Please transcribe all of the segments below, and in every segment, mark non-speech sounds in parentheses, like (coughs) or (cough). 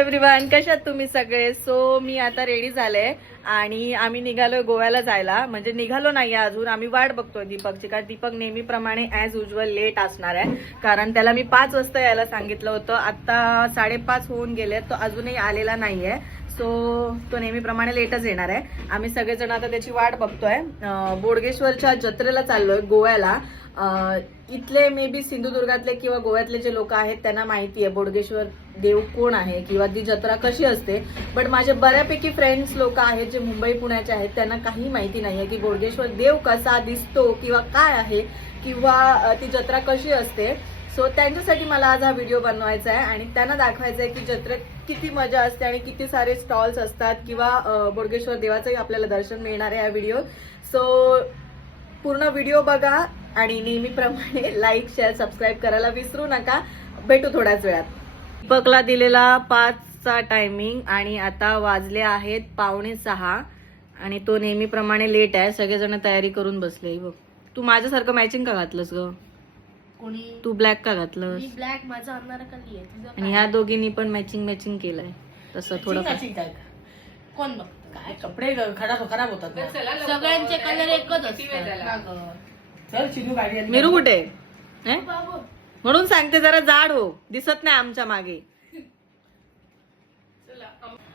Everyone कशात तुम्ही सगळे? सो मी आता रेडी झाले आणि आम्ही निघालोय गोव्याला जायला. म्हणजे निघालो नाही अजून. आम्ही वाट बघतोय दीपकची कारण दीपक नेहमीप्रमाणे ॲज युजल लेट असणार आहे. कारण त्याला मी पाच वाजता यायला सांगितलं होतं. आत्ता साडेपाच होऊन गेले तो अजूनही आलेला नाहीये. सो तो नेहमीप्रमाणे लेटच येणार आहे. आम्ही सगळेजण आता त्याची वाट बघतोय. बोडगेश्वरच्या जत्रेला चाललोय गोव्याला. इथले मे बी सिंधुदुर्गातले किंवा गोव्यातले जे लोक आहेत त्यांना माहिती आहे बोडगेश्वर देव कोण आहे किंवा ती जत्रा कशी असते. बट माझे बऱ्यापैकी फ्रेंड्स लोक आहेत जे मुंबई पुण्याचे आहेत त्यांना काही माहिती नाही आहे की बोडगेश्वर देव कसा दिसतो किंवा काय आहे किंवा ती जत्रा कशी असते. सो त्यांच्यासाठी मला आज हा व्हिडिओ बनवायचा आहे आणि त्यांना दाखवायचा आहे की जत्रेत किती मजा असते आणि किती सारे स्टॉल्स असतात किंवा बोडगेश्वर देवाचंही आपल्याला दर्शन मिळणार आहे हा व्हिडिओ सो पूर्ण व्हिडिओ बघा. आणि नेहमीप्रमाणे लाईक शेअर सबस्क्राईब करायला विसरू नका. भेटू थोड्याच वेळात. दीपकला दिलेला पाचचा टायमिंग आणि आता वाजले आहेत पावणे सहा. आणि तो नेहमीप्रमाणे लेट आहे. सगळेजण तयारी करून बसले. बघ तू माझ्यासारखं मॅचिंग का घातलंस ग? कोणी? तू ब्लॅक का घातलंस? मी ब्लॅक माझा आणणारा कली आहे. तुझं आणि? ह्या दोघींनी पण मॅचिंग मॅचिंग केलंय. तसं थोडं. कोण बघ काय? कपडे खराब खराब होतात. सगळ्यांचे कलर एकच असतात. चल चिनू गाडी आली. मिरू कुठे? हे? बाबू. म्हणून सांगते जरा जाड हो. दिसत नाही आमच्या मागे.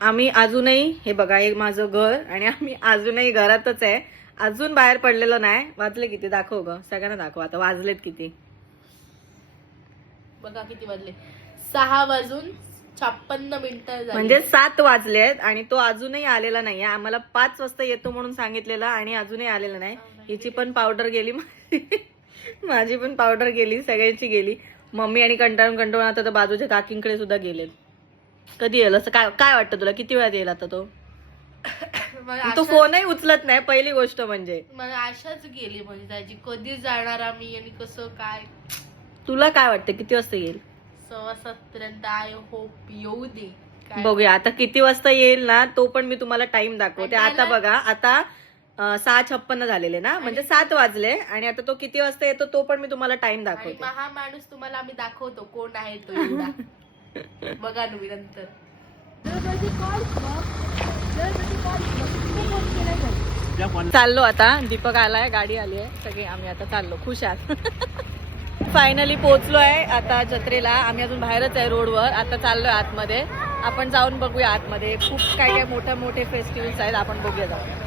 आम्ही अजूनही हे बघा हे माझं घर आणि आम्ही अजूनही घरातच आहे. अजून बाहेर पडलेलो नाही. वाजले किती? दाखव ग. सगळ्यांना दाखव. आता वाजलेत किती? बघा किती वाजले. सहा वाजून छप्पन्न मिनिटं म्हणजे सात वाजले आहेत आणि तो अजूनही आलेला नाही आम्हाला पाच वाजता येतो म्हणून सांगितलेलं आणि अजूनही आलेला नाही. हिची पण पावडर गेली. (laughs) माझी पण पावडर गेली सगळ्यांची गेली. मम्मी आणि कंटाळून कंटाळून आता तर बाजूच्या काकींकडे सुद्धा गेलेत. कधी येईल असं? काय काय वाटतं तुला? किती वेळात येईल आता तो? (coughs) तो फोनही उचलत नाही पहिली गोष्ट म्हणजे. मला आशाच गेली म्हणजे त्याची. कधी जाणार आम्ही आणि कसं काय? तुला काय वाटतं? किती वाजता येईल? सव्वा सातपर्यंत आय होप येऊ दे. काय? बघूया आता किती वाजता येईल ना तो पण मी तुम्हाला टाइम दाखवते. आणि आता त्याला- बघा आता अं, सहा छप्पन्न झालेले ना म्हणजे सात वाजले आणि आता तो किती वाजता येतो तो पण मी तुम्हाला टाइम आणि दाखवते. मग हा माणूस तुम्हाला आम्ही दाखवतो कोण आहे तो एवढा. (laughs) बघा तुम्ही नंतर. चाललो आता दीपक आलाय गाडी आली आहे सगळे आम्ही आता चाललो खुश आहात (laughs) फायनली पोहोचलो आहे आता जत्रेला. आम्ही अजून बाहेरच आहे रोडवर. आता चाललोय आतमध्ये. आपण जाऊन बघूया आतमध्ये. खूप काय काय मोठे मोठे फेस्टिवल्स आहेत. आपण बघूया जाऊन.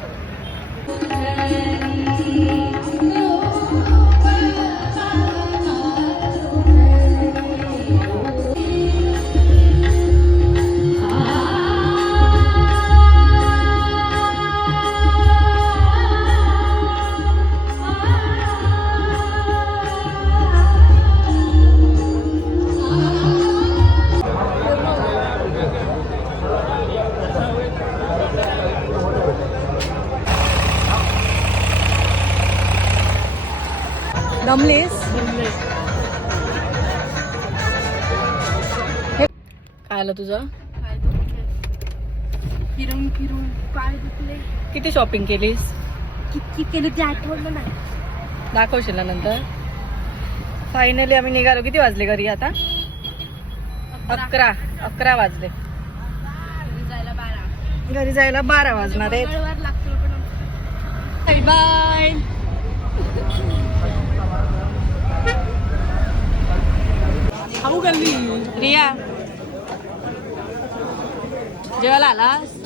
दमलीस काय आलं तुझं? काय फिरून फिरून पाय दुखले. किती शॉपिंग केलीस? किती केलं ते आठवलं नाही. दाखवशील ना नंतर. फायनली आम्ही निघालो. किती वाजले घरी आता? अकरा. अकरा. वाजले. घरी जायला बारा. घरी जायला बारा वाजणार लागतो पण. बाय गल्ली रिया जेवायला आलास?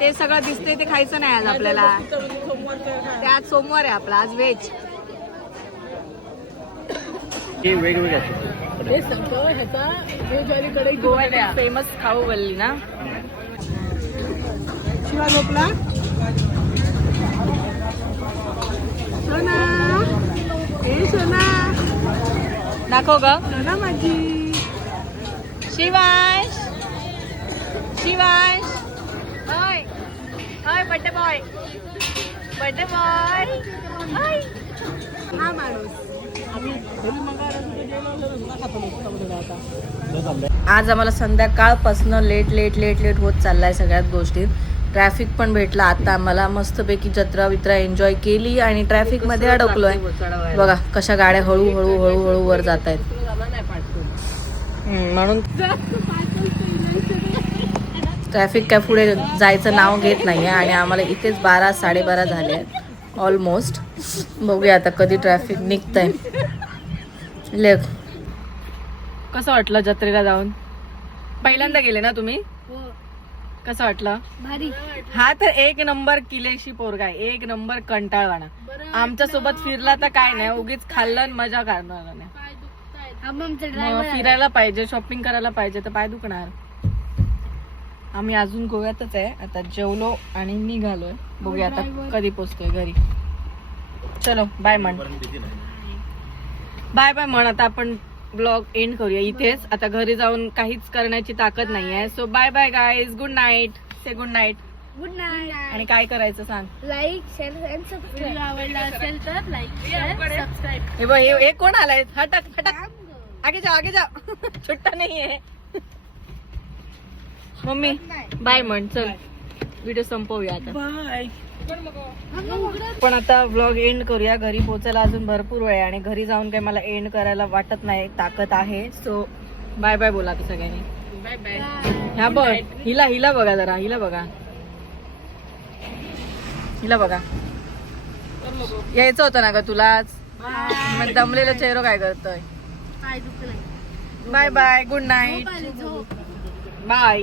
ते सगळं दिसतंय ते खायचं नाही आज आपल्याला. ते आज सोमवार आहे आपला आज व्हेज. हे सगळं ह्याचा फेमस खाऊ गल्ली ना? शिवा झोपला? सोना? हे सोना? दाखव ग. Shivansh. Shivansh. Hi hi birthday boy. Birthday boy. Hi हा माणूस. आज आम्हाला संध्याकाळपासून लेट लेट लेट लेट होत चाललाय सगळ्याच गोष्टीत. ट्रॅफिक पण भेटला. आता आम्हाला मस्तपैकी जत्रा वित्रा एन्जॉय केली आणि ट्रॅफिकमध्ये अडकलोय. बघा कशा गाड्या हळू हळू हळू हळू वर जात आहेत म्हणून ट्रॅफिक काय पुढे जायचं नाव घेत नाही आहे आणि आम्हाला इथेच बारा साडेबारा झाले आहेत. ऑलमोस्ट बघूया आता कधी ट्रॅफिक निघतंय. लेख कसं वाटलं जत्रेला जाऊन? पहिल्यांदा गेले ना तुम्ही? हो. कसं वाटलं? भारी. हा तर एक नंबर किलेशी पोरगा आहे. एक नंबर कंटाळवाणा. आमच्यासोबत फिरला तर काय नाही. उगीच खाल्लं आणि मजा करणार नाही. मग फिरायला पाहिजे शॉपिंग करायला पाहिजे तर पाय दुखणार. आम्ही अजून गोव्यातच आहे. आता जेवलो आणि निघालोय. बघूया आता कधी पोचतोय घरी. चलो बाय म्हण. बाय बाय म्हण. आता आपण ब्लॉग एंड करूया इथेच. आता घरी जाऊन काहीच करण्याची ताकद नाहीये. So bye bye guys good night say good night good night आणि काय करायचं सांग? लाईक शेअर अँड सबस्क्राईब आवडला असेल तर लाईक शेअर सबस्क्राईब हे बघ हे हे कोण आलाय? हटक हटक. आगे जाओ आगे जाओ. (laughs) छुट्टा नाही आहे मम्मी बाय म्हण चल. व्हिडिओ संपवूया आता. बाय पण आता व्लॉग एंड करूया. घरी पोचायला अजून भरपूर वेळ आहे आणि घरी जाऊन काही मला एंड करायला वाटत नाही ताकद आहे. सो बाय बाय बोला आता सगळ्यांनी. बाय बाय ह्या बघ हिला हिला बघा जरा हिला बघा. हिला बघा. यायचं होतं ना ग तुलाच? मग दमलेलं चेहरा काय करतोय? Bye bye good night bye